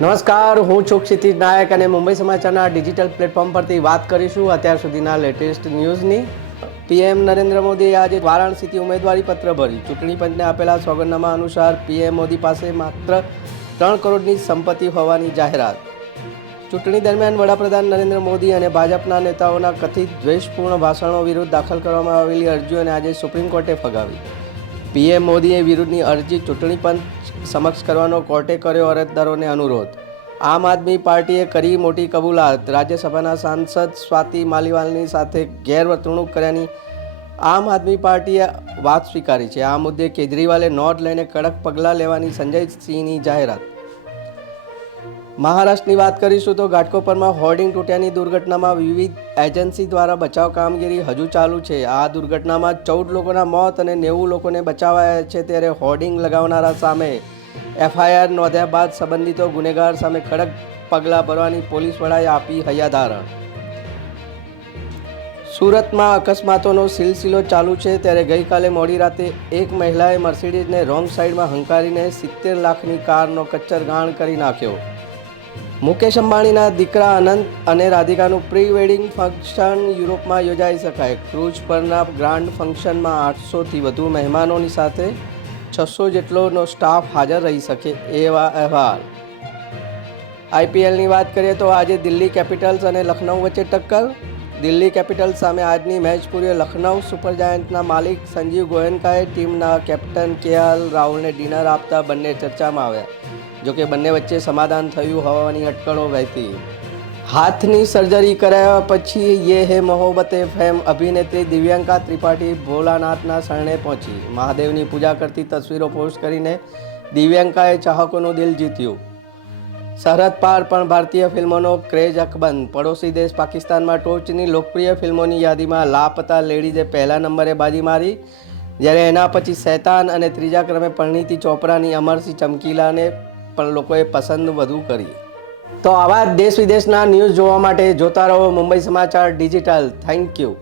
નમસ્કાર, હું છું ક્ષિતિજ નાયક અને મુંબઈ સમાચારના ડિજિટલ પ્લેટફોર્મ પરથી વાત કરીશું અત્યાર સુધીના લેટેસ્ટ ન્યૂઝની. પીએમ નરેન્દ્ર મોદીએ આજે વારાણસીથી ઉમેદવારી પત્ર ભર્યું. ચૂંટણી પંચને આપેલા સોગંદનામા અનુસાર પીએમ મોદી પાસે માત્ર ત્રણ કરોડની સંપત્તિ હોવાની જાહેરાત. ચૂંટણી દરમિયાન વડાપ્રધાન નરેન્દ્ર મોદી અને ભાજપના નેતાઓના કથિત દ્વેષપૂર્ણ ભાષણો વિરુદ્ધ દાખલ કરવામાં આવેલી અરજીઓને આજે સુપ્રીમ કોર્ટે ફગાવી. પીએમ મોદીએ વિરુદ્ધની અરજી ચૂંટણી પંચ સમક્ષ કરવાનો કોર્ટે કર્યો અરજદારોને અનુરોધ. આમ આદમી પાર્ટીએ કરી મોટી કબૂલાત. રાજ્યસભાના સાંસદ સ્વાતિ માલીવાલની સાથે ગેરવર્તણૂક કર્યાની આમ આદમી પાર્ટીએ વાત સ્વીકારી છે. આ મુદ્દે કેજરીવાલે નોંધ લઈને કડક પગલાં લેવાની સંજય સિંહની જાહેરાત. મહારાષ્ટ્રની વાત કરીશું તો ઘાટકોપરમાં હોર્ડિંગ તૂટ્યાની દુર્ઘટનામાં વિવિધ એજન્સી દ્વારા બચાવ કામગીરી હજુ ચાલુ છે. આ દુર્ઘટનામાં ચૌદ લોકોના મોત અને નેવું લોકોને બચાવાયા છે ત્યારે હોર્ડિંગ લગાવનારા સામે એફઆઈઆર નોંધ્યા બાદ સંબંધિતો ગુનેગાર સામે કડક પગલાં ભરવાની પોલીસ વડાએ આપી હૈયાધારણ. સુરતમાં અકસ્માતોનો સિલસિલો ચાલુ છે ત્યારે ગઈકાલે મોડી રાતે એક મહિલાએ મર્સિડીઝને રોંગ સાઈડમાં હંકારીને સિત્તેર લાખની કારનો કચ્ચર ગાણ કરી નાખ્યો. મુકેશ અંબાણીના દીકરા અનંત અને રાધિકાનું પ્રી વેડિંગ ફંક્શન યુરોપમાં યોજાઈ શકાય. ક્રૂઝ પરના ગ્રાન્ડ ફંક્શનમાં આઠસોથી વધુ મહેમાનોની સાથે છસો જેટલોનો સ્ટાફ હાજર રહી શકે એવા અહેવાલ. આઈપીએલની વાત કરીએ તો આજે દિલ્હી કેપિટલ્સ અને લખનઉ વચ્ચે ટક્કર દિલ્હી કેપિટલ્સ સામે આજની મેચ પૂર્વે લખનઉ સુપર જાયન્ટના માલિક સંજીવ ગોયન્કાએ ટીમના કેપ્ટન કેએલ રાહુલને ડિનર આપતા બંને ચર્ચામાં આવ્યા. જોકે બંને વચ્ચે સમાધાન થયું હોવાની અટકળો વહેતી. હાથની સર્જરી કરાવ્યા પછી યે હે મોહબ્બતે ફેમ અભિનેત્રી દિવ્યાંકા ત્રિપાઠી ભોલાનાથના શરણે પહોંચી. મહાદેવની પૂજા કરતી તસવીરો પોસ્ટ કરીને દિવ્યાંકાએ ચાહકોનું દિલ જીત્યું. સરહદ પાર પણ ભારતીય ફિલ્મોનો ક્રેઝ અકબંધ. પડોશી દેશ પાકિસ્તાનમાં ટોચની લોકપ્રિય ફિલ્મોની યાદીમાં લાપતા લેડીઝે પહેલા નંબરે બાજી મારી, જ્યારે એના પછી શૈતાન અને ત્રીજા ક્રમે પરિણીતિ ચોપરાની અમરસિંહ ચમકીલાને પણ લોકોએ પસંદ વધુ કરી. તો આવા દેશ વિદેશના ન્યૂઝ જોવા માટે જોતા રહો મુંબઈ સમાચાર ડિજિટલ. Thank you.